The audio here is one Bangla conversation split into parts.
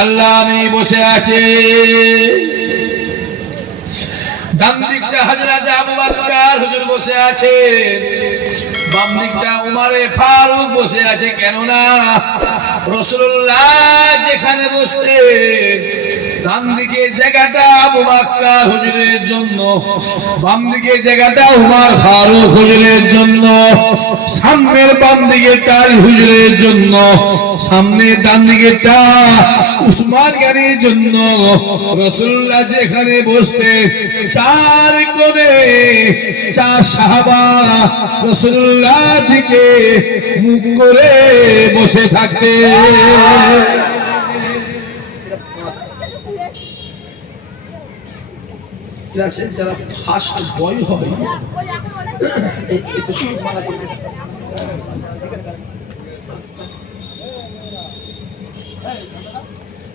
আল্লাহ নেই বসে আছে। ডান দিকটা হযরত আবু বকর হুজুর বসে আছে, বাম দিকটা উমারে ফারুক বসে আছে। কেননা রাসূলুল্লাহ যেখানে বসতেন ডান দিকে জায়গাটা আবু বকর হুজুরের জন্য, বাম দিকে জায়গাটা উমর ফারুক হুজুরের জন্য, সামনের বাম দিকেটা হুজুরের জন্য, সামনে ডান দিকেটা উসমান গনির জন্য। রাসূলুল্লাহ যেখানে বসতেন চার কোণে চার সাহাবা রাসূলুল্লাহ দিকে মুখ করে বসে থাকতেন। ক্লাসে যারা ফার্স্ট বয় হয়,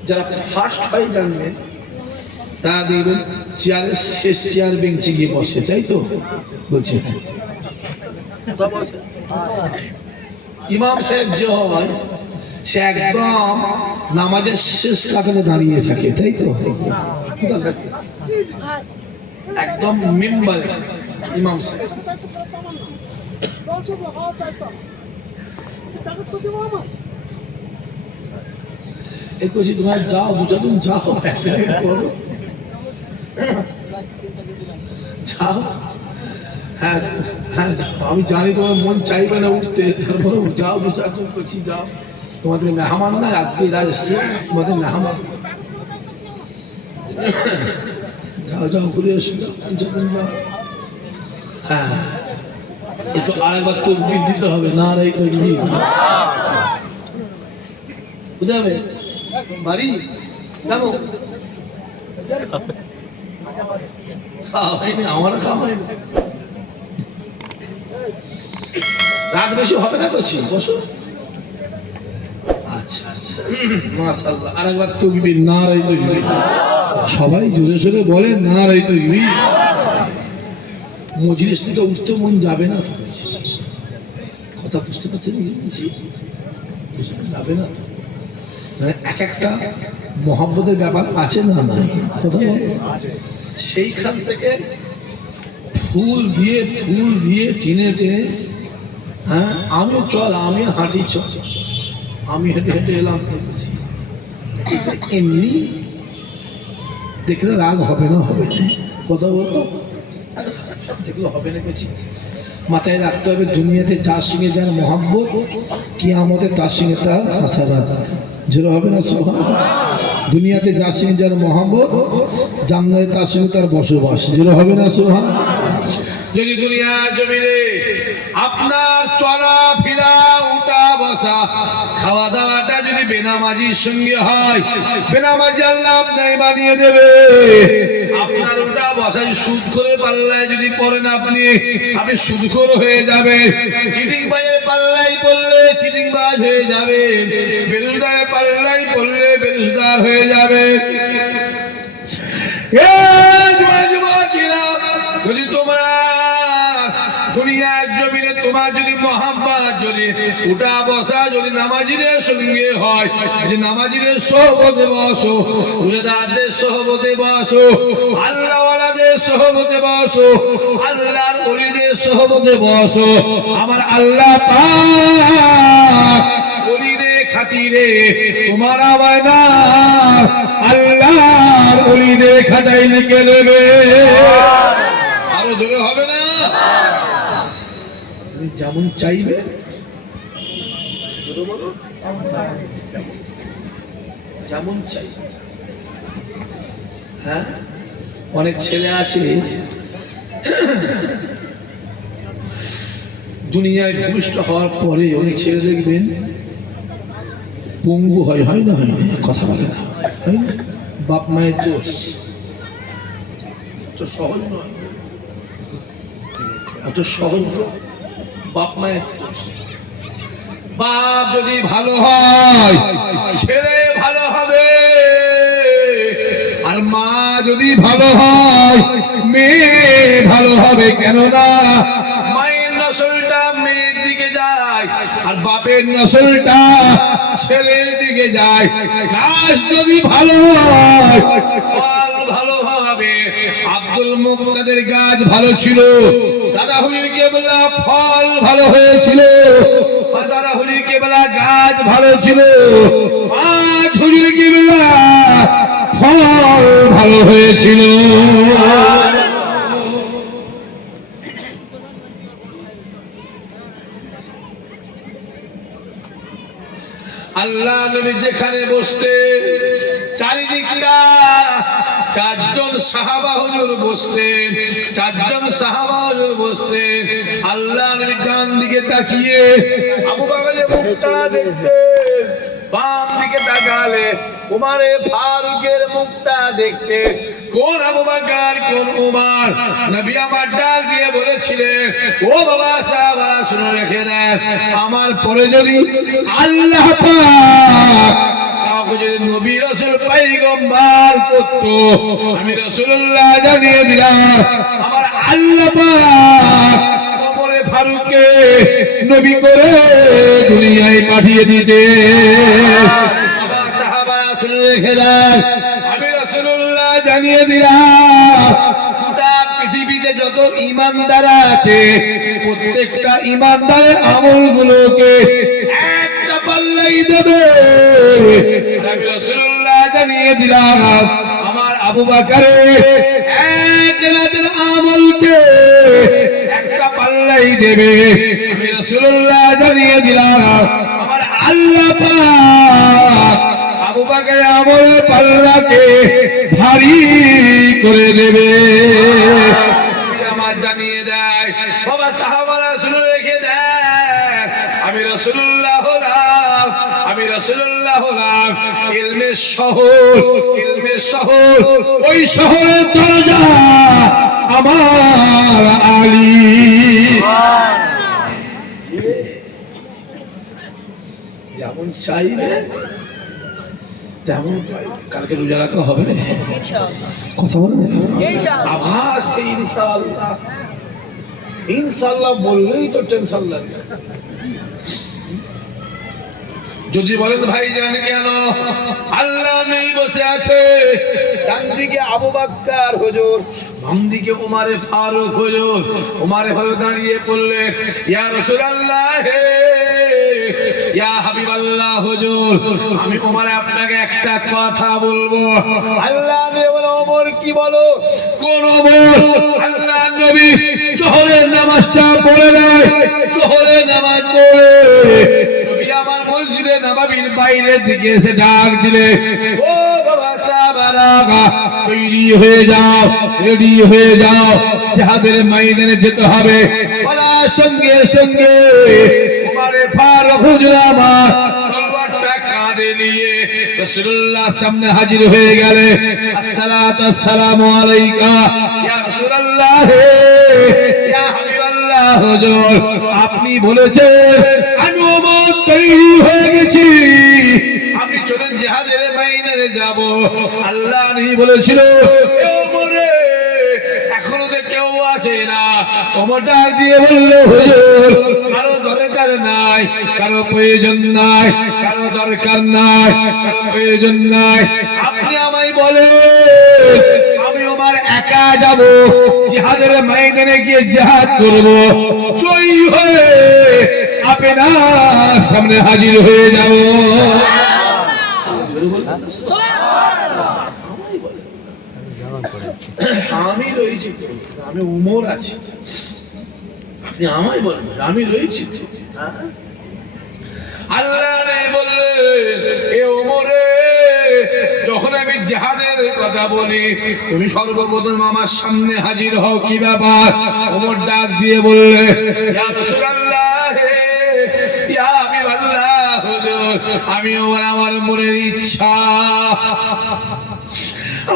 যারা ফার্স্ট হয় জানবেন, তা দেখবেন চেয়ারের শেষ চেয়ার বেঞ্চে গিয়ে বসে, তাই তো বলছে। ইমাম সাহেব যে হয় সে একদম নামাজের শেষ কাতারে দাঁড়িয়ে থাকে, তাই তো একদম মেম্বারে ইমাম সাহেব। এই করছি তোমার যাও, দুজন যাও, যাও। হ্যাঁ হ্যাঁ, আমি জানি তোমার মন চাইবে না উঠতে, তারপরে যাও, দু চারজন করছি যাও। তোমাদের মেহমান না আজকে রাজশ্রী, তোমাদের মেহমান। যাও যাও ঘুরে এসো, যাও। হ্যাঁ, একটু আরেকবার তকবীর দিতে হবে, না রে তকবীর, বুঝাবে বাড়ি যাবো। খাওয়া হয়নি, আমারও খাওয়া হয়নি, রাত বেশি হবে না করছি, বসো। আচ্ছা আচ্ছা, মাশাআল্লাহ। আরেকবার তাকবীর, নারে তাকবীর। সবাই জোরে সোরে বলে নারে তাকবীর। মজলিস থেকে উঠতে মন যাবে না তো, কথা বুঝতে পারছেন? যাবে না তো, মানে এক একটা মহব্বতের ব্যাপার আছে না, নাই কথা বলে। সেইখান থেকে ফুল দিয়ে টেনে টেনে, হ্যাঁ আমিও চল, আমি হাঁটি চল, আমি হেঁটে হেঁটে এলাম, এমনি দেখলে রাগ হবে না? হবে না, কথা বলবো, দেখলে হবে না কিছু। মাথায় রাখতে হবে দুনিয়াতে যার সঙ্গে যার মহব্বত, কিয়ামতে তার সঙ্গে তার হাসারাত। জোরে হবে না সুবহানাল্লাহ? দুনিয়াতে যার সঙ্গে যার মহব্বত, জান্নাতে তার সঙ্গে তার বসবাস। জোরে হবে না সুবহানাল্লাহ? যদি দুনিয়া জমিনে আপনার চলা ফিরা, উঠা বসা, খাওয়া দাওয়াটা যদি বেনামাজির সঙ্গে হয়, বেনামাজি আল্লাহ আপনাকে বানিয়ে দেবে। আপনার উঠা বসায় সুদ করে পাল্লায় যদি পড়েন, আপনি সুদখোর হয়ে যাবে। চিটিং বাজের পাল্লায় পড়লে চিটিং বাজ হয়ে যাবে, বেরোজগারের পাল্লায় পড়লে বেরোজগার হয়ে যাবে। যদি তোমরা দুনিয়ার জমিনে তোমার যদি মহাব্বত, যদি উঠা বসা যদি নামাজিদের সঙ্গে হয়, যে নামাজিদের সোহবতে বসো, রোজাদারদের সোহবতে বসো, আল্লাহওয়ালাদের সোহবতে বসো, আল্লাহর ওলিদের সোহবতে বসো, আমার আল্লাহ পাক ওলিদের খাতিরে তোমার আমায় না আল্লাহর ওলিদের খাতায় লিখে দেবে। আরো জোরে হবে না? যেমন চাইবে যেমন চাইবে। হ্যাঁ, অনেক ছেলে আছে দুনিয়ায় ভূমিষ্ঠ হওয়ার পরে, অনেক ছেলে দেখবেন পঙ্গু হয়, হয় না? হয় না, কথা বলে না, হয় না? বাপ মায়ের দোষ, তো সহজ নয়, অত সহজ নয়। বাপ মায়ের দোষ। বাপ যদি ভালো হয় ছেলে ভালো হবে, আর মা যদি ভালো হয় মেয়ে ভালো হবে। কেননা মায়ের নসলটা মেয়ের দিকে যায়, আর বাপের আগের নসলটা ছেলের দিকে যায়। গাছ যদি ভালো হয় ফল ভালো হবে। আব্দুল মুক্তাদের গাছ ভালো ছিল, দাদা হুজুর কেবলা ফল ভালো হয়েছিল। দাদা হুজুর কেবলা গাছ ভালো ছিল, আজ হুজুর কেবলা ফল ভালো হয়েছিল। আল্লাহ নবী যেখানে বসতেন চারিদিকটা চারজন সাহাবা হুজুর বসতেন, চারজন সাহাবা হুজুর বসতেন। আল্লাহ নবী ডান দিকে তাকিয়ে আবু বকরের মুখটা দেখতেন, বাম দিকে তাকালে উমারে ফারুকের মুখটা দেখতে। কোন আবু বকর কোন উমর? নবী আমার ডাক দিয়ে বলেছিলেন, ও বাবা সাহাবারা শুনে রেখে দেন, আমার পরে যদি আল্লাহ পাক কাউকে যদি নবী রাসূল পয়গম্বর করত, আমি রাসূলুল্লাহ জানিয়ে দিলাম আমার আল্লাহ পাক ওমরে ফারুককে নবী করে দুনিয়ায় পাঠিয়ে দিতে। বাবা সাহাবারা শুনে রেখে দেন, আমি রাসূলুল্লাহ জানিয়ে দিলাম গোটা পৃথিবীতে যত ঈমানদার আছে প্রত্যেকটা ঈমানদারের আমলগুলোকে একটা পাল্লাই দেবে। আমি রাসূলুল্লাহ জানিয়ে দিলাম আমার আবু বকরের এক রাতের আমলকে একটা পাল্লাই দেবে। আমি রাসূলুল্লাহ জানিয়ে দিলাম আমার আল্লাহ পাক আবু বকরের আমলের পাল্লাকে ভারী করে দেবে। আমার জানিয়ে দেয় বাবা সাহাবারা শুনে রেখে দেয়, আমি রাসূলুল্লাহ হলাম, আমি রাসূলুল্লাহ হলাম ইলমের শহর, ইলমের শহর। ওই শহরের দরজা আমার আলী। যেমন চাইবে তেমন পাইবে। কালকে রোজা রাখা হবে না? কথা বলে আবার সেই ইনশাআল্লাহ, ইনশাআল্লাহ বললেই তো টেনশন লাগে। যদি বলেন ভাই জান কেন? আল্লাহ নেই বসে আছে, ডান দিকে আবু বকর হুজুর, বাম দিকে উমারে ফারুক হুজুর। উমারে ফারুক দাঁড়িয়ে বললেন, ইয়া রাসূলুল্লাহ, ইয়া হাবিবাল্লাহ হুজুর, আমি উমারে আপনাকে একটা কথা বলবো। আল্লাহ নবী বলে, ওমর কি বলো? কোন ওমর? আল্লাহ নবী জোহরের নামাজটা পড়ে নাই, জোহরের নামাজ পড়ে নবী আমার মসজিদে নববীর বাইরের দিকে এসে ডাক দিলে, ও বাবা সাহাবারা তৈরি হয়ে যাও, রেডি হয়ে যাও, জিহাদের ময়দানে যেতে হবে। বলার সঙ্গে সঙ্গে উমারে ফারুক হুজুর আমার তলোয়ারটা কাঁধে নিয়ে রাসূলুল্লাহ সামনে হাজির হয়ে গেলেন। আসসালাতু আসসালামু আলাইকা ইয়া রাসূলুল্লাহ, ইয়া হাবিবাল্লাহ হুজুর, আপনি বলেছেন আমি ওমর তৈরি হয়ে গেছি, আপনি চলেন জিহাদের ময়দানে যাব। আল্লাহ নবী বলেছিল, এ ওমরে এখনো তো কেউ আসে না। ওমর ডাক দিয়ে বলল, হুজুর কারো দরকার নাই, কারো প্রয়োজন নাই, কারো দরকার নাই, কারো প্রয়োজন নাই। আপনি আমায় বলেন, আমি ওমর একা যাব, জিহাদের ময়দানে গিয়ে জিহাদ করব, জয়ী হয়ে আপনার সামনে হাজির হয়ে যাব। আমি রয়েছি তো, আমি উমর আছি, আপনি আমায় বলেন আমি রয়েছি তো। আল্লাহ বললেন, এ ওমরে, যখন আমি জিহাদের কথা বলি তুমি সর্বপ্রথম আমার সামনে হাজির হও। কি ব্যাপার? ওমর ডাক দিয়ে বললে, ইয়া রাসূলুল্লাহ, ইয়া হাবিবাল্লাহ হুজুর, আমি আমার মনের ইচ্ছা,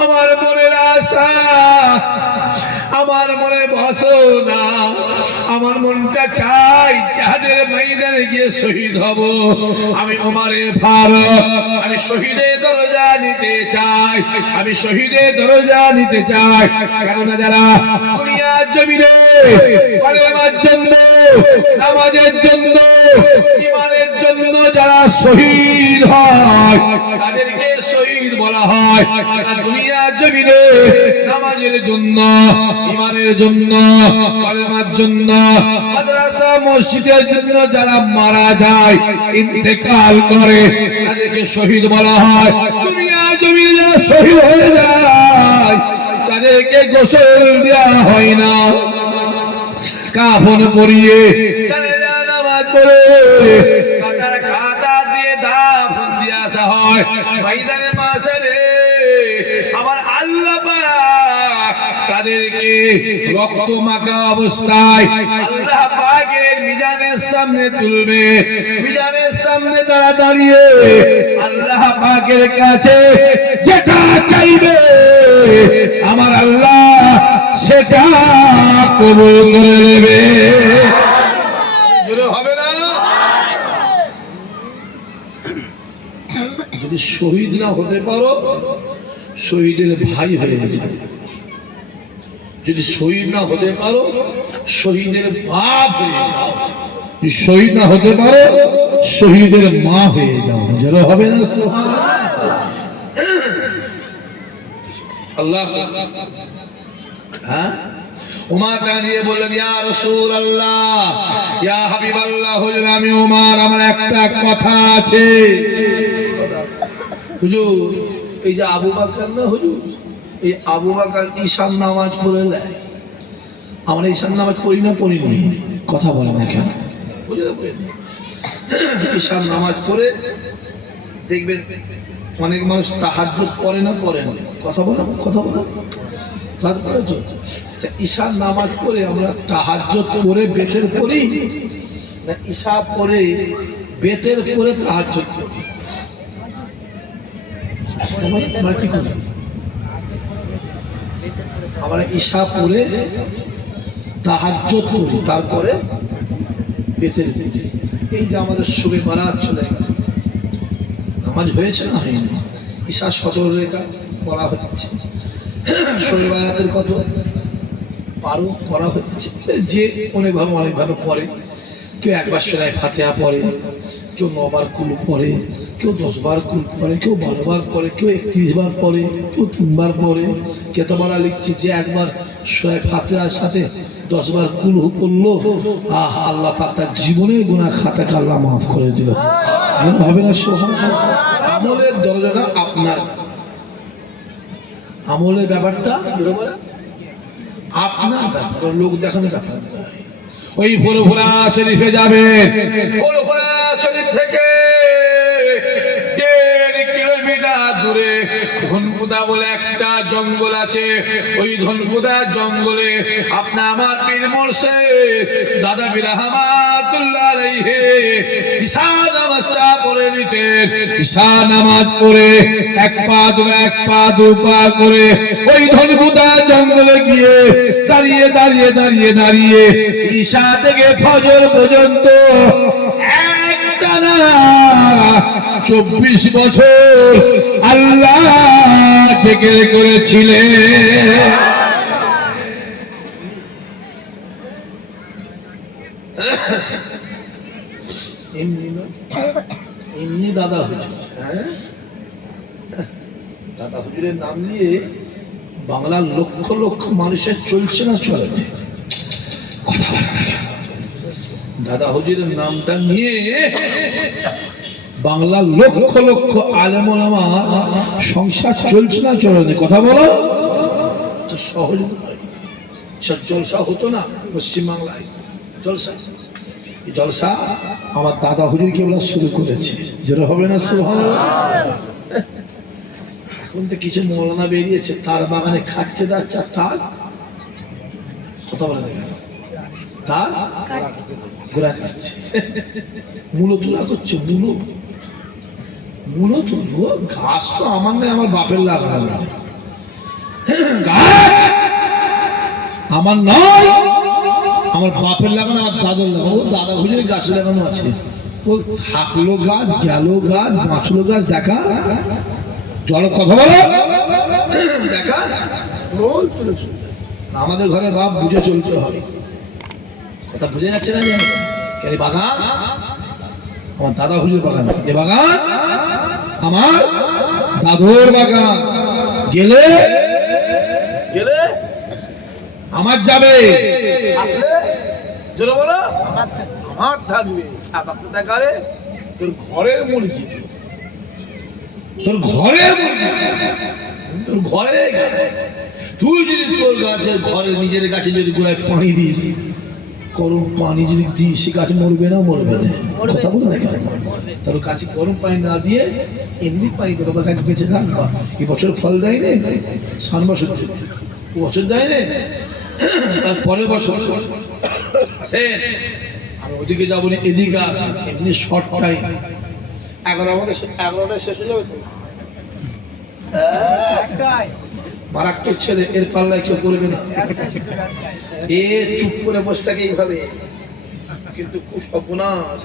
আমার মনের আশা, আমার মনে বাসনা, আমার মনটা চাই জিহাদের ময়দানে গিয়ে শহীদ হব। আমি ওমরে ফারুক, আমি শহীদের দরজা নিতে চাই, আমি শহীদের দরজা নিতে চাই। কারণ যারা দুনিয়ার জমিনে কালেমার জন্য নামাজের জন্য, ইমানের জন্য যারা শহীদ হয় তাদেরকে শহীদ বলা হয়। দুনিয়া জমিনে নামাজের জন্য, ইমানের জন্য, কালেমার জন্য, মাদ্রাসা মসজিদের জন্য যারা মারা যায়, ইন্তেকাল করে, তাদেরকে শহীদ বলা হয়। দুনিয়া জমিনে যারা শহীদ হয়ে যায় তাদেরকে গোসল দেওয়া হয় না, কাফন পরিয়ে নামাজ পড়ে কাতার খাতা দিয়ে দাফন দিয়ে আসা হয় ময়দানে মাশারে। আমার আল্লাহ পাক তাদেরকে রক্ত মাখা অবস্থায় আল্লাহ পাকের মিজানের সামনে তুলবে। মিজানের সামনে তারা দাঁড়িয়ে আল্লাহ পাকের কাছে যেটা চাইবে আমার আল্লাহ সেটা কবুল করে নেবে। হবে না? যদি শহীদ না হতে পারো, শহীদের ভাই হয়ে যাবে। যদি শহীদ না হতে পারো, শহীদের বাপ হয়ে যাও। যদি শহীদ না হতে পারো, শহীদের মা হয়ে যাও। যারা হবে না আল্লাহ। হ্যাঁ, উমর দাঁড়িয়ে বললেন, ইয়া রাসূলুল্লাহ, ইয়া হাবিবাল্লাহ, হুজুর আমি উমর, আমার একটা কথা আছে। হুজুর, এই যে আবু বকর না হুজুর, এই আবু বকর ঈশার নামাজ পড়ে নেয়। আমরা ঈশার নামাজ পড়ি না, পড়িনি? কথা বলে না কেন? ঈশার নামাজ পড়ে দেখবেন অনেক মানুষ তাহাজ্জুদ পড়ে না, পড়ে না। কথা বলো, কথা বলো। ঈশার নামাজ পড়ে আমরা তাহাজ্জুদ পড়ে বেতের পড়ি না ঈশা পড়ে বেতের পড়ে তাহাজ্জুদ পড়ি? আমরা ঈশা পড়ে তাহাজ্জুদ পড়ি, তারপরে বেতের পড়ি। এই যে আমাদের শুভে বারাত চলে গেল, নামাজ হয়েছে না হয়নি? ঈশা 17 রেখা পড়া হচ্ছে, শুভে বারাতের কত পারো পড়া হচ্ছে। যে অনেকভাবে পড়ে, কেউ একবার সুরায়ে ফাতিহা পড়ে, কেউ 9 বার কুল পড়ে, কেউ 10 বার কুল পড়ে, কেউ 12 বার পড়ে, কেউ 31 বার পড়ে, কেউ 3 বার পড়ে। কেতাবারা লিখছে যে একবার সুরায়ে ফাতিহার সাথে 10 বার কুল পড়লো, আল্লাহ পাক তার জীবনের গুনাহ খাতাকে আল্লাহ মাফ করে দিল। হবে না? আমলের দরজাটা আপনার, আমলের ব্যাপারটা আপনার ব্যাপার, লোক দেখানো ব্যাপার। ওই ফুরফুরা শরীফে যাবে, ফুরফুরা শরীফ থেকে 1.5 কিলোমিটার দূরে ধনপুদা বলে একটা জঙ্গল আছে। ওই ধনপুদা জঙ্গলে আপনি আমার পীর মুর্শিদ দাদা পীর রহমাতুল্লাহ আলাইহি ঈশা নামাজটা পড়ে নিতেন। ঈশা নামাজ পড়ে এক পা দু পা করে ওই ধনপুদা জঙ্গলে গিয়ে দাঁড়িয়ে ঈশা থেকে ফজর পর্যন্ত একটানা 24 বছর আল্লাহ জিকির করেছিলেন। এমনি দাদা হুজুর, দাদা হুজুরের নাম নিয়ে বাংলার লক্ষ লক্ষ মানুষের চলছে না চলে? কথা বলে না কেন? দাদা হুজুরের নামটা নিয়ে বাংলার লক্ষ লক্ষ আলেম ওলামা সংসার চলছে না চলে? কথা বলো তো। সহজ সব জলসা হতো না পশ্চিমবাংলায়? জলসা আমার দাদা হুজুর কেবল শুরু করেছে। যেটা হবে না সুবহানাল্লাহ। এখন তো কিছু মৌলানা বেরিয়েছে, তার বাগানে খাচ্ছে যাচ্ছে, তার কথা বলে দেখা, তার গোড়া কাটছে, মূলো তোলা করছে। মূলো তুলবো, ঘাস তো আমার নেই, আমার বাপের লাগানো গাছ আমার নয়, আমার বাপের লাগানো, আমার দাদার লাগানো। ও দাদা হুজুরের গাছ লাগানো আছে, ও থাকলো গাছ, গেল গাছ, বাঁচলো গাছ, দেখা চলো কথা বলো দেখা। আমাদের ঘরে বাপ বুঝে চলতে হবে, কথা বুঝে যাচ্ছে না? যে বাগান আমার দাদা হুজুর বাগান, এ বাগান আমার দাদুর বাগান। গেলে গেলে আমার যাবে, চলো বলো আমার থাকবে। দেখারে তোর ঘরের মুরগি, তোর ঘরের মুরগি, তোর ঘরে তুই যদি তোর গাছের ঘরের নিজের গাছে যদি গোড়ায় পানি দিস, গরম পানি যদি দিস, সে গাছ মরবে না? মরবে না। কথা বলে দেখা তোর গাছে গরম পানি না দিয়ে এমনি পানি দেবো, গাছ বেঁচে থাকবা। এই বছর ফল দেয় নে, 7 বছর বছর দেয় নে, তার পরের বছর আমি ওদিকে যাবো না, এদিকে আসি, এমনি শর্ট টাইম 11টায় শেষ হয়ে যাবে তো। মারাত্মক ছেলে, এর পাল্লায় কেউ করবে না। এ চুপ করে বসে থাকে এইভাবে, কিন্তু খুব সর্বনাশ।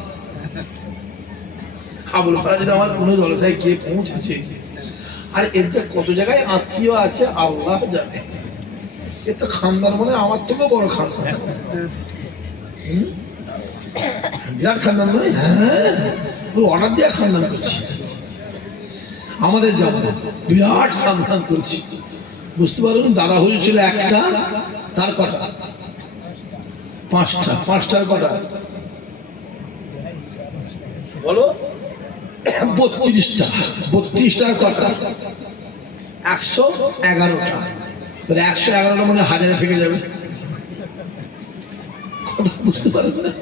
আবুল ফারাজ আমার কোনো জলসায় গিয়ে পৌঁছেছে, আর এর যে কত জায়গায় আত্মীয় আছে আল্লাহ জানে। এর তো খানদান মনে আমার থেকেও বড় খানদান, বিরাট খানদান নয়? হ্যাঁ, অর্ডার দেওয়া খানদান করছি, আমাদের যাব বিরাট খানদান করছি। বুঝতে পারবেন, দাদা হুজুর ছিল একটা, তার কটা? 5টা। 5টার কটা বলো? 32টা। 32টার কটা? 111টা। 111টা মানে 1000-এ থেকে যাবে। কথা বুঝতে পারবেন না?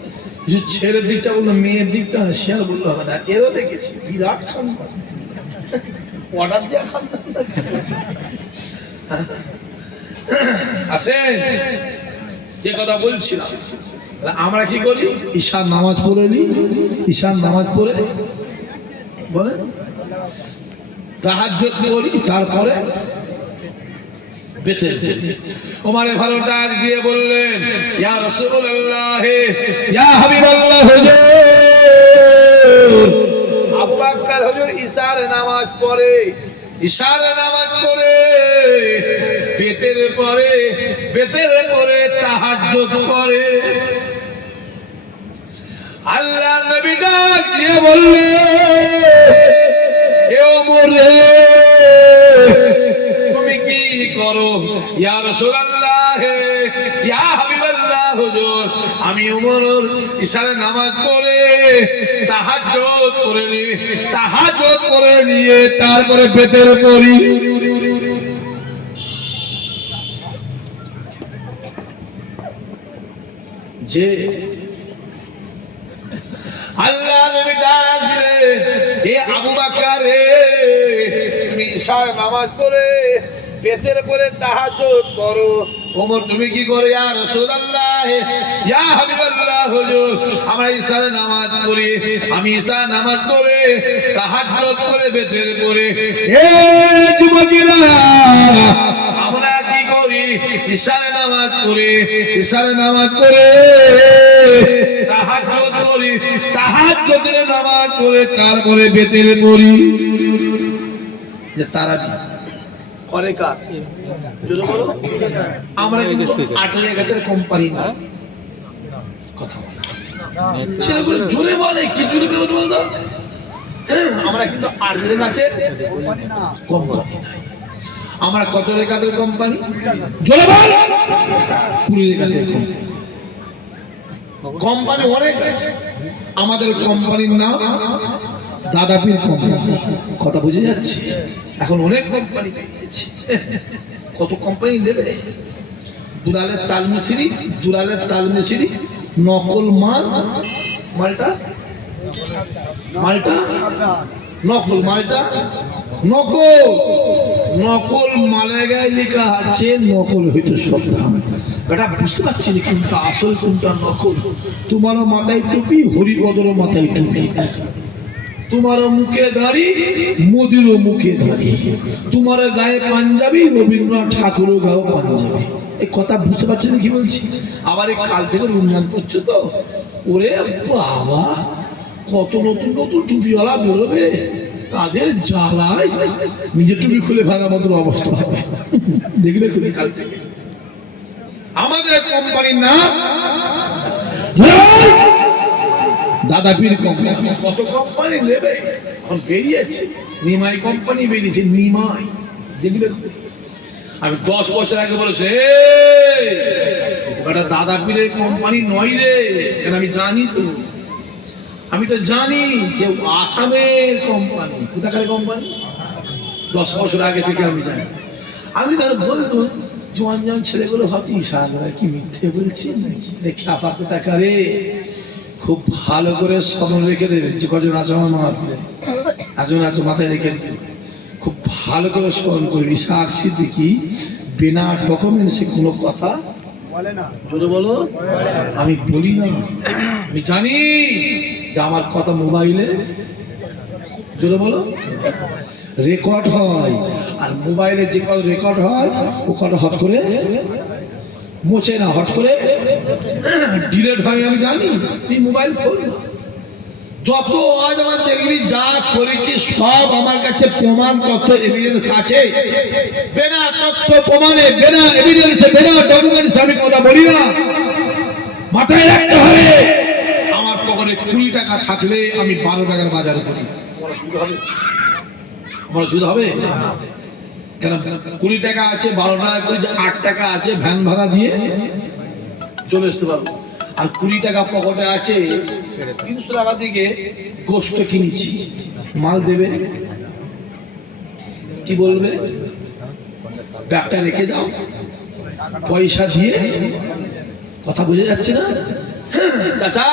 ছেলের দিকটা বললো, মেয়ের দিকটা সে আর বললো হবে না। এরও দেখেছি বিরাট খানদান, অর্ডার দেওয়া খানদান আছে। যে কথা বলছিলাম, আমরা কি করি? ঈশার নামাজ পড়ে নি, ঈশার নামাজ পড়ে বলে তাহাজ্জুদ করি, তারপরে বেতের ওমারে ভালো ডাক দিয়ে বললেন, ইয়া রাসূলুল্লাহ, ইয়া হাবিবাল্লাহ হুজুর। আবু বকর হুজুর ঈশার নামাজ পড়ে, ঈশার নামাজ পড়ে বেতের পরে তাহাজ্জুদ করে। আল্লাহ নবী ডাক দিয়ে বললেন, এ ওমর রে, তুমি কি করো? ইয়া রাসূলুল্লাহ, ইয়া হাবিবাল্লাহ হুজুর, আমি ওমর ঈশার নামাজ পড়ে তাহাজ্জুদ করে নিয়ে তারপরে বেতের পড়ি। যে আল্লাহ নবী ডাক দিলেন, এ আবু বকর রে, তুমি ঈশার নামাজ পড়ে বেতের পরে তাহাজ্জুদ করো। ওমর তুমি কি করো? ইয়া রাসূলুল্লাহ, ইয়া হাবিবাল্লাহ হুজুর, আমরা ঈশার নামাজ পড়ি, আমি ঈশার নামাজ পড়ে তাহাজ্জুদ করে বেতের পরে। এ যুবকেরা, আমরা কি করি? ঈশার নামাজ পড়ে তাহাজ্জুদ করি, তাহাজ্জুদের নামাজ পড়ে তারপরে বেতের পড়ি। যে তারাবি করে কার? আমরা কিন্তু 8 জায়গাতে কোম্পানি না, কথা বলে ছেলেগুলো জোরে বলে, কি জোরে বলতো? আমরা কিন্তু 8 জায়গাতে কোম্পানি নাই। আমরা কত রেখাতের কোম্পানি? জোরে বল। 20 রেখাতের কোম্পানি অনেক আছে। আমাদের কোম্পানির নাম দাদাপীর কোম্পানি। কথা বুঝে যাচ্ছে? এখন অনেক কোম্পানি বেরিয়েছে। কত কোম্পানি দেবে? দুলালের তাল মিশরি, নকল মালটা নকল মালটা, নকল মালের গায়ে লেখা আছে নকল হইতো সব দাম। বেটা বুঝতে পারছি না কোনটা আসল কোনটা নকল। তোমারও মাথায় টুপি, হরিপদেরও মাথায় টুপি, তোমারও মুখে দাড়ি, মোদিরও মুখে দাড়ি, তোমার গায়ে পাঞ্জাবি, রবীন্দ্রনাথ ঠাকুরের গায়েও পাঞ্জাবি। এই কথা বুঝতে পারছি না কি বলছি? আবার এই কাল থেকে রমজান করছো তো, ওরে বাবা কত নতুন নতুন টুপিওয়ালা বেরোবে, তাদের জ্বালায় নিজের টুপি খুলে ভাঙা মতো অবস্থা হবে। দেখবে খুলে কাল থেকে। আমাদের কোম্পানির নাম দাদা পীর কোম্পানি, কত কোম্পানি নেবে, এখন বেরিয়েছে নিমাই কোম্পানি বেরিয়েছে, নিমাই দেখবে। আমি 10 বছর আগে বলেছি এটা দাদা পীরের কোম্পানি নয় রে, কেন আমি জানি তো, আমি তো জানি যে আসামের কোম্পানি। কোথাকার কোম্পানি? 10 বছর আগে থেকে আমি জানি। আমি তার বলতো জোয়ান জোয়ান ছেলেগুলো ভাবছি ইশারা কি মিথ্যে বলছি নাকি, আপা কোথাকারে খুব ভালো করে স্মরণ রেখে দেবে। যে কজন আছে আমার মাহফিলে, আছে মাথায় রেখে দেবে, খুব ভালো করে স্মরণ করবে। ইশাক সিদ্দিকী বিনা ডকুমেন্টসে কোনো কথা বলে না। জোরে বলো। আমি বলি না, আমি জানি যে আমার কথা মোবাইলে, জোরে বলো, রেকর্ড হয়। আর মোবাইলে যে কথা রেকর্ড হয় ও কথা হট করে মোছে না, হট করে ডিলেট হয়। আমি জানি এই মোবাইল ফোন যত আজ আমার দেখবি যা করেছি সব আমার কাছে প্রমাণ তথ্য এভিডেন্স আছে। বিনা তথ্য প্রমাণে, বিনা এভিডেন্সে, বিনা ডকুমেন্টস আমি কথা বলি না। মাথায় রাখতে হবে আমার পকেটে 20 টাকা থাকলে আমি 12 টাকার বাজার করি, আমার সুদ হবে? আমার সুদ হবে কেন? 20 টাকা আছে, 12 টাকা করে 8 টাকা আছে, ভ্যান ভাড়া দিয়ে চলে আসতে পারবো। আর 20 টাকা পকেটে আছে, 300 টাকা থেকে গোস্ত কিনেছি, মাল দেবে কি বলবে? ব্যাগটা রেখে যাও, পয়সা দিয়ে। কথা বোঝা যাচ্ছে না চাচা?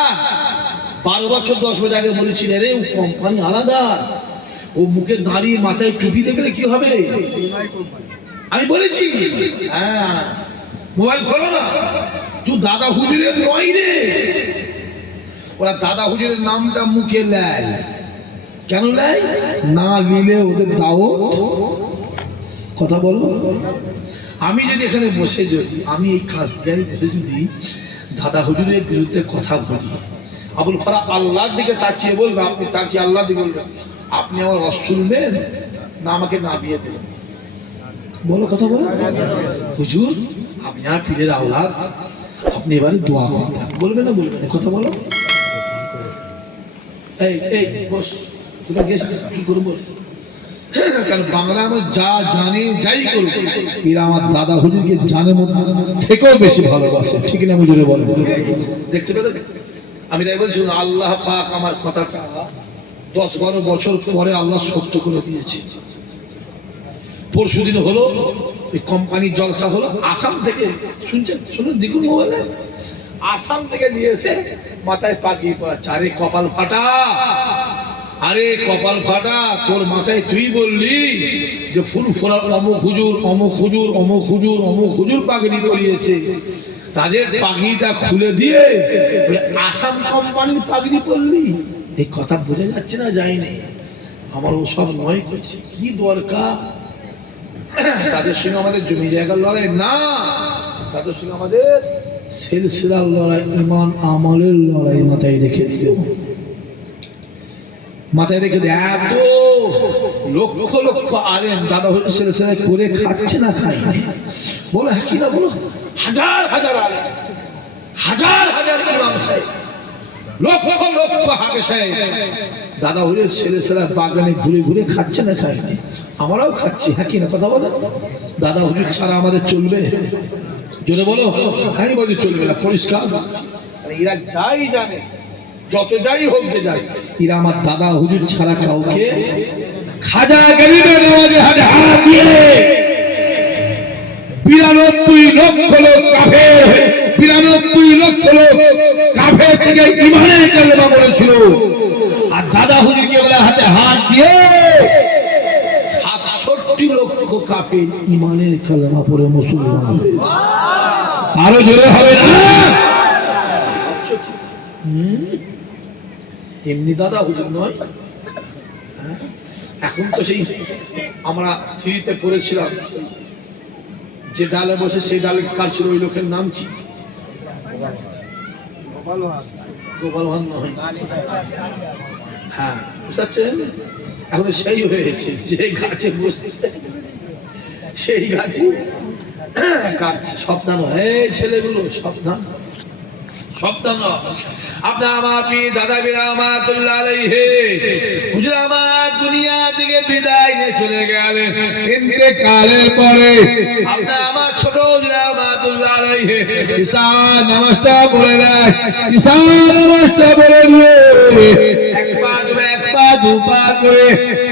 12 বছর 10 বছর আগে বলেছিল রে ও কোম্পানি আলাদা, ও মুখে দাঁড়িয়ে মাথায় টুপি দেখলে কি হবে? আমি বলেছি হ্যাঁ, মোবাইল খোলো না, তুই দাদা হুজুরের নয় রে। ওরা দাদা হুজুরের নামটা মুখে নেয়, কেন নেয়? না নিলে ওদের দাওয়াত। কথা বলো। আমি যদি এখানে বসে, যদি আমি এই কাজ দিয়ে বসে যদি দাদা হুজুরের বিরুদ্ধে কথা বলি, আবুল ফারা আল্লাহর দিকে তাকিয়ে বলবে, আপনি তাকিয়ে আল্লাহ দিকে বলবেন আপনি আমার রস শুনবেন না আমাকে নামিয়ে দেবেন? বলো, কথা বলো। হুজুর আপনি আর পীরের আওলাদ, আপনি এবারে দোয়া করতেন, বলবে না বলবেন? কথা বলো। এই এই বস, কোথায় গেছিস? কি করে বস? কারণ বাংলা আমার যা জানে যাই করুক, এরা আমার দাদা হুজুরকে জানে মধ্যে থেকেও বেশি ভালোবাসে, ঠিক না? হুজুরে বলে দেখতে পেলে। আমি তাই বলছি আল্লাহ পাক আমার কথাটা 10-12 বছর পরে আল্লাহ সত্য করে দিয়েছে। পরশুদিন হলো এই কোম্পানির জলসা হলো, আসাম থেকে শুনছেন, শুনুন দেখুন মোবাইলে, আসাম থেকে নিয়ে এসে মাথায় পাকিয়ে পড়াচ্ছে। আরে কপাল ফাটা, আরে কপাল ফাটা, তোর মাথায় তুই বললি যে ফুল ফোলার অমুক হুজুর, অমুক হুজুর, অমুক হুজুর, অমুক হুজুর পাগড়ি পরিয়েছে, তাদের পাগড়িটা খুলে দিয়ে ওই আসাম কোম্পানির পাগড়ি পরলি। এই কথা বোঝা যাচ্ছে না? যায়নি। আমার ওসব নয় করছে, কি দরকার? তাদের সঙ্গে আমাদের জমি জায়গার লড়াই না, তাদের সঙ্গে আমাদের সিলসিলার লড়াই, ঈমান আমলের লড়াই। মাথায় রেখে দিও, মাথায় রেখে দিও। এত লক্ষ লক্ষ আলেম দাদা হয়তো সিলসিলা করে খাচ্ছে না খায়নি? বলো হ্যাঁ কি না বলো? হাজার হাজার আলেম, হাজার হাজার ইমাম সাহেব, লক্ষ লক্ষ হাফেজ সাহেব দাদা হুজুরের ছেলেছেলা বাগানে ঘুরে ঘুরে খাচ্ছে না খায়নি? আমরাও খাচ্ছি, হ্যাঁ কি না? কথা বলো। দাদা হুজুর ছাড়া আমাদের চলবে? জোরে বলো। হ্যাঁ বলি চলবে না, পরিষ্কার। এরা যাই জানে, যত যাই হোক যায়, এরা আমার দাদা হুজুর ছাড়া কাউকে। খাজা গরিবের নামাজে হাতে হাত দিয়ে 92 লক্ষ লোক কাফের, 92 লক্ষ লোক কাফের থেকে ঈমানের কালেমা বলেছিল। আর দাদা হুজুরকে বলে হাতে হাত দিয়ে 67 লক্ষ কাফের ঈমানের কালেমা পড়ে মুসলমান হয়েছে। আরো জোরে হবে না? এমনি দাদা হুজুর নয়। এখন তো সেই আমরা 3তে পড়েছিলাম, যে ডালে বসে সেই ডালে কার ছিল, ওই লোকের নাম কি? গোপাল ভান নয়, হ্যাঁ বুঝাচ্ছেন? এখন সেই হয়েছে, যে গাছে বসছে সেই গাছে কাটছে। সাবধান হয়ে ছেলেগুলো, সাবধান। সাবধান আপনার আমার পীর দাদা পীর রহমাতুল্লাহ আলাইহি হুজুর আমার দুনিয়া থেকে বিদায় নিয়ে চলে গেলেন। ইন্তেকালের পরে আপনার আমার ছোট হুজুর রহমাতুল্লাহ আলাইহি ঈশা নামাজটা পড়ে নেয়। ঈশা নামাজটা পড়ে নিয়ে এক পা দু পা করে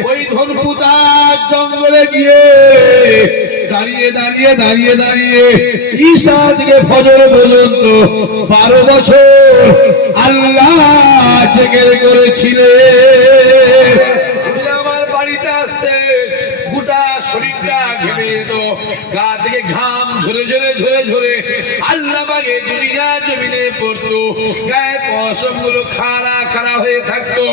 ওই ধনপুতার জঙ্গলে গিয়ে দাঁড়িয়ে ঈশা থেকে ফজর পর্যন্ত 12 বছর আল্লাহ জিকির করেছিলেন। আমার বাড়িতে আসতে গোটা শরীরটা ঘেমে যেত, গা থেকে ঘাম ঝরে আল্লাহ পাকে দুনিয়া জমিনে পড়তো, গায়ে পশম গুলো খাড়া হয়ে থাকতো।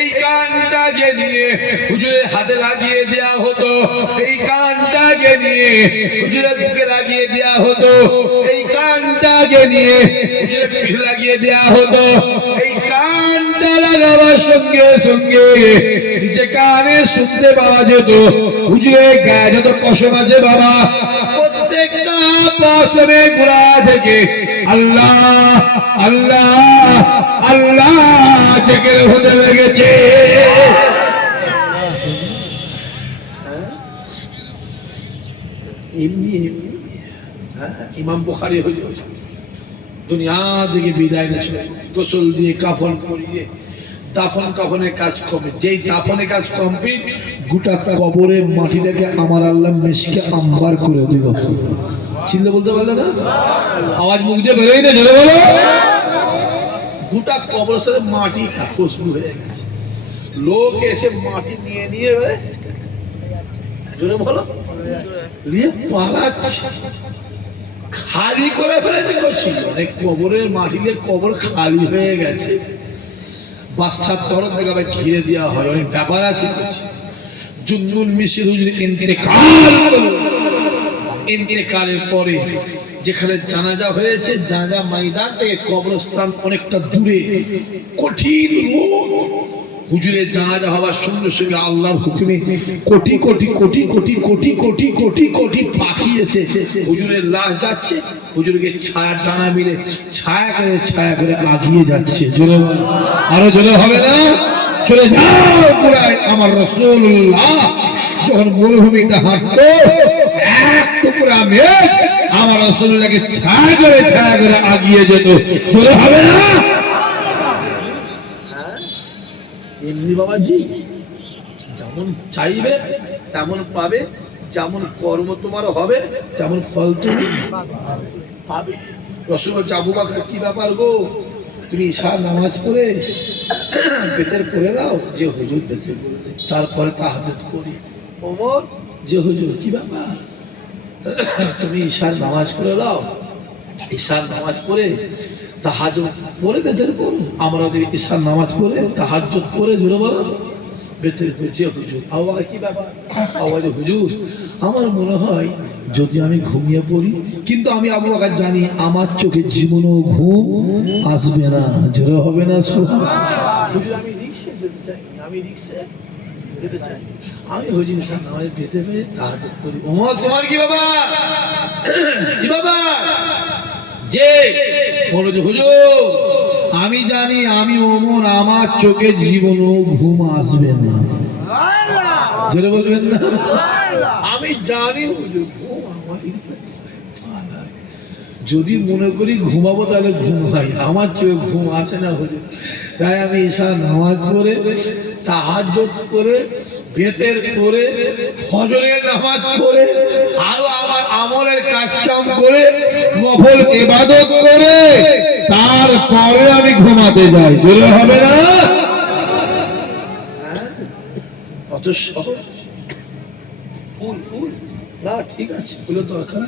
এই কানটাকে নিয়ে হুজুরের হাতে লাগিয়ে দেয়া হতো, এই কানটাকে নিয়ে হুজুরের বুকে লাগিয়ে দেয়া হতো, এই কানটাকে নিয়ে হুজুরের পিঠে লাগিয়ে দেয়া হতো। এই কানটা লাগাবার সঙ্গে নিচে কানে শুনতে পাওয়া যেত হুজুরের গায়ে যত পশম আছে বাবা, প্রত্যেকটা পশমে গোড়া থেকে আল্লাহ আল্লাহ আল্লাহ জিকির হতে লেগেছে। ইমাম বুখারী হুজুর দুনিয়া থেকে বিদায় নিয়ে গোসল দিয়ে কাফন পরিয়ে দাফন কাফনের কাজ কমে, যেই দাফনের কাজ কমপ্লিট গোটা কবরের মাটিটাকে আমার আল্লাহ মেশকে আম্বার করে দিল। চিন্তা বলতে পারলে না, আওয়াজ মুখ দিয়ে বেরোই না, জোরে বলো। গোটা কবরের সাথে মাটিটা খুশবু হয়ে গেছে, লোক এসে মাটি নিয়ে জোরে বলো নিয়ে পালাচ্ছে, খালি করে ফেলেছে। কবরের মাটিতে কবর খালি হয়ে গেছে, বাচ্চার তরফ থেকে আবার ঘিরে দেওয়া হয়, অনেক ব্যাপার আছে। জুন্নুল মিশর হুজুর ইন্তেকালের পরে যেখানে জানাজা হয়েছে, জানাজা ময়দান থেকে কবরস্থান অনেকটা দূরে, কঠিন রোদ। হুজুরের জানাজা হওয়ার সঙ্গে আল্লাহর হুকুমে কোটি কোটি কোটি কোটি কোটি কোটি কোটি কোটি পাখি এসে হুজুরের লাশ যাচ্ছে, হুজুরকে ছায়া টানা মিলে ছায়া করে আগিয়ে যাচ্ছে। জোরে আরো জোরে হবে না, চলে যাও পুরাই আমার রাসূলুল্লাহ যখন মরুভূমিতে হাঁটতো, এক টুকরা মেঘ আমার রাসূলুল্লাহকে ছায়া করে আগিয়ে যেত। জোরে হবে না, এমনি বাবাজি যেমন চাইবে তেমন পাবে, যেমন কর্ম তোমার হবে তেমন ফল তুমি পাবে। রাসূল বলছে, আবু বকর কি ব্যাপার গো, তুমি ঈশার নামাজ পড়ে বেতের পড়ে নাও। যে হুজুর বেতের পড়লে তারপরে তাহাজ্জুদ করি। ওমর, যে হুজুর কি ব্যাপার, তুমি ঈশার নামাজ পড়ে নাও, ঈশার নামাজ পড়ে তাহাজ্জুদ পড়ে বেতের পড়ো। আমরা ঈশার নামাজ পড়ে তাহাজ্জুদ পড়ে জোরে বলো বেতের পড়ে। যে হুজুর, আবার কি ব্যাপার, আবার হুজুর আমার মনে হয় যদি আমি ঘুমিয়ে পড়ি, কিন্তু আমি আবু বকর জানি আমার চোখে জীবনও ঘুম আসবে না। জোরে হবে না, হুজুর আমি রিকশে যেতে চাই, আমি হুজুর ঈশার নামাজ বেতে পেয়ে তাহাজ্জুদ করি। ওমর তোমার কি বাবা, যে বলো যে হুজুর আমি জানি আমি ওমর আমার চোখে জীবনও ঘুম আসবে না। জোরে বলবেন না, আমি জানি হুজুর ঘুম আমারই, যদি মনে করি ঘুমাবো তাহলে ঘুম হয়, আমার চোখে ঘুম আসে না হুজুর। তাই আমি ঈশার নামাজ পড়ে তাহাজ্জুদ করে বেতের করে ফজরের নামাজ পড়ে আরো আমার আমলের কাজ কাম করে নফল ইবাদত করে তারপরে আমি ঘুমাতে যাই। জোরে হবে না, অত সহজ ফুল না, ঠিক আছে ফুলের দরকার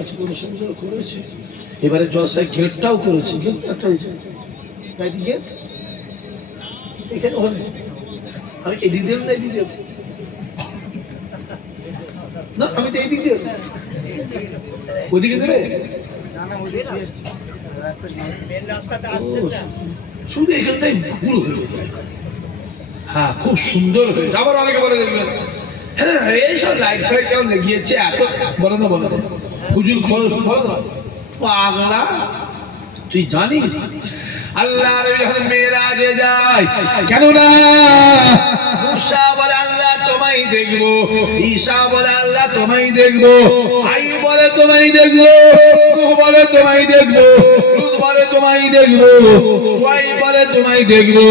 আছে, কোনো সুন্দর করেছে। এবারে জলসায় গেটটাও করেছে, গেট এখানে হলে আমি এদিক দেব না, এদিক দেব না, আমি তো এদিক দেব, ওদিকে দেবে শুধু এখানটাই ঘুর হয়ে যায়। হ্যাঁ খুব সুন্দর হয়েছে। আবার অনেকে বলে দেখবেন এইসব লাইট ফাইট কেউ লেগিয়েছে, এত বলে না হুজুর খরচ পাগলা তুই জানিস আল্লাহ যখন মেরাজে যায়, কেন না মুসা বলে আল্লাহ তোমায় দেখবো, ঈসা বলে আল্লাহ তোমায় দেখবো, আইয়ুব বলে তোমায় দেখবো, নূহ বলে তোমায় দেখবো, লূত বলে তোমায় দেখবো, শুআয়ব বলে তোমায় দেখবো,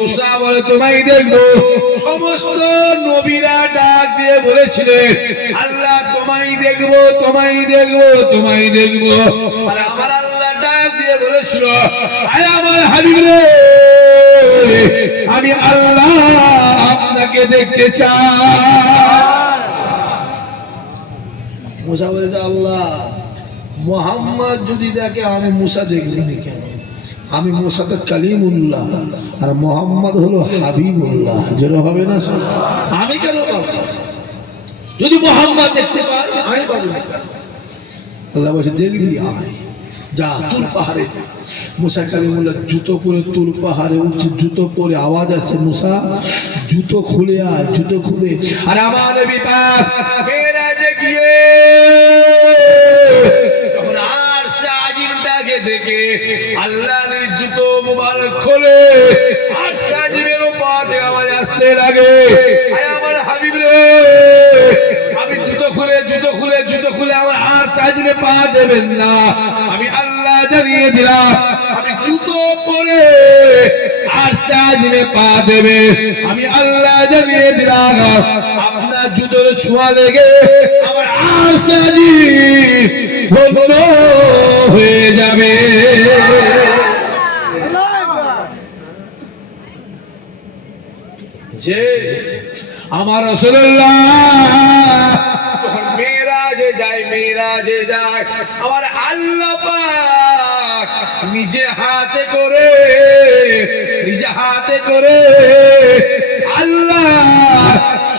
মুসা বলে তোমায় দেখবো। সমস্ত নবীরা ডাক দিয়ে বলেছিলেন আল্লাহ তোমায় দেখবো, তোমায় দেখবো, তোমায় দেখবো। আর আমার আল্লাহ ডাক দিয়ে বলেছিল আয় আমার হাবিব রে, আমি আল্লাহ আপনাকে দেখতে চাই। মুসা বলেছে আল্লাহ মুহাম্মদ যদি দেখে আমি মুসা দেখবিনি কেন? আমি মুসা তো কালিমুল্লাহ আর মুহাম্মদ হলো হাবিবুল্লাহ। যেন হবে না, আমি কেন পাবো? যদি মুহাম্মদ দেখতে পাই আমি পাবো না। আল্লাহ বলছে দেখবি, আয় যা তুর পাহাড়ে যা। মুসা কালিমুল্লাহ জুতো পরে তুর পাহাড়ে উঠছে, জুতো পরে আওয়াজ আসছে মুসা জুতো খুলে আয়, জুতো খুলে। আর আমার নবী পাক মেরাজে গিয়ে যখন আরশে আজিমটাকে দেখে আল্লাহর জুতো মুবারক খোলে, আরশে আজিমের উপরে আওয়াজ আসতে লাগে আয় আমার হাবিব রে, আমি জুতো খুলে জুতো খুলে জুতো খুলে আমার আরশে আজিমে পা দেবেন না, আমি আল্লাহ জানিয়ে দিলাম আমি জুতো পরে আরশে আজিমে পা দেবে, আমি আল্লাহ জানিয়ে দিলাম আপনার জুতোর ছোঁয়া লেগে আমার আরশে আজিম ধন্য হয়ে যাবে। যে আমার রাসূলুল্লাহ যখন মেরাজে যায়, মেরাজে যায় আমার আল্লাহ পাক নিজে হাতে করে, নিজে হাতে করে আল্লাহ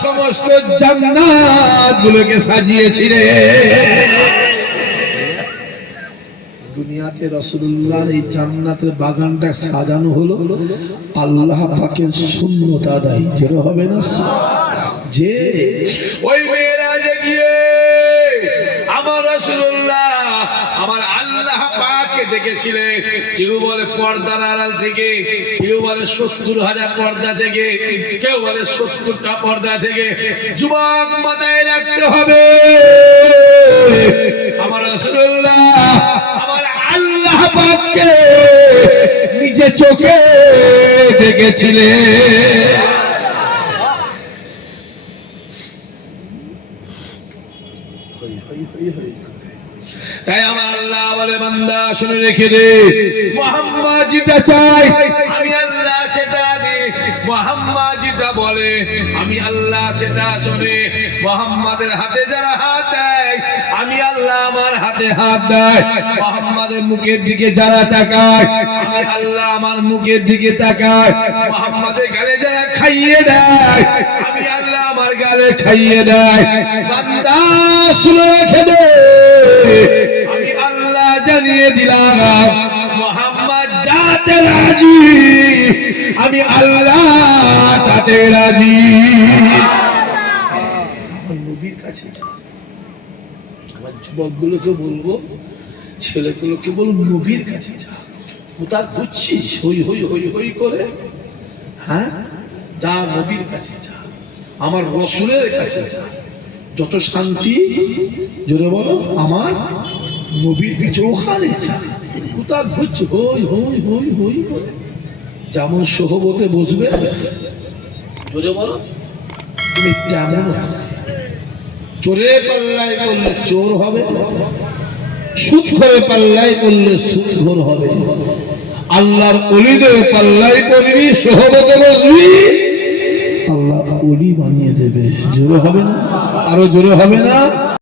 সমস্ত জান্নাত গুলোকে সাজিয়েছিলেন। দুনিয়াতে রাসূলুল্লাহ এই জান্নাতের বাগানটা সাজানো হলো আল্লাহ পাকের সুন্নত আদায়। যেটা হবে না যে ওই মেরাজে গিয়ে আমার রাসূলুল্লাহ আমার আল্লাহ পাককে দেখেছিলেন। কেউ বলে পর্দার আড়াল থেকে, কেউ বলে ৭০,০০০ পর্দা থেকে, কেউ বলে ৭০টা পর্দা থেকে। যুবক মাথায় রাখতে হবে আমার রাসূলুল্লাহ আমার আল্লাহ পাককে নিজে চোখে দেখেছিলেন। তাই আমার আল্লাহ বলে বান্দা শুনে রেখে দে, মুহাম্মদ যেটা চাই আমি আল্লাহ সেটা দে, মুহাম্মদ যেটা বলে আমি আল্লাহ সেটা শুনে। মুহাম্মাদের হাতে যারা হাত দেয় আমি আল্লাহ আমার হাতে হাত দেয়, মুহাম্মাদের মুখের দিকে যারা তাকায় আমি আল্লাহ আমার মুখের দিকে তাকায়, মুহাম্মাদের গালে যারা খাইয়ে দেয় আমি আল্লাহ আমার গালে খাইয়ে দেয়। বান্দা শুনে রেখে দে, আমি আল্লাহ জানিয়ে দিলাম মুহাম্মদ যাতে রাজি আমি আল্লাহ তাতে রাজি। আমার নবীর কাছে আমার যুবকগুলোকে বলবো, ছেলেগুলোকে বলবো নবীর কাছে যা। কোথায় ঘুরছিস হই হই হই হই করে? হ্যাঁ যা নবীর কাছে যা, আমার রসুলের কাছে যা। যত শান্তি জোরে বলো আমার নবীর কাছে, ওখানে যা। কোথায় ঘুরছ হই হই হই হই করে? যেমন সোহবতে বসবে জোরে বলো তুমি তেমন চোরে পাল্লায় করলে চোর হবে, সুদ করে পাল্লায় করলে সুদঘর হবে। আল্লাহর ওলিদের পাল্লায় করবি, সোহবতে বসবি, আল্লাহ ওলি বানিয়ে দেবে। জোরে হবে না? আরো জোরে হবে না?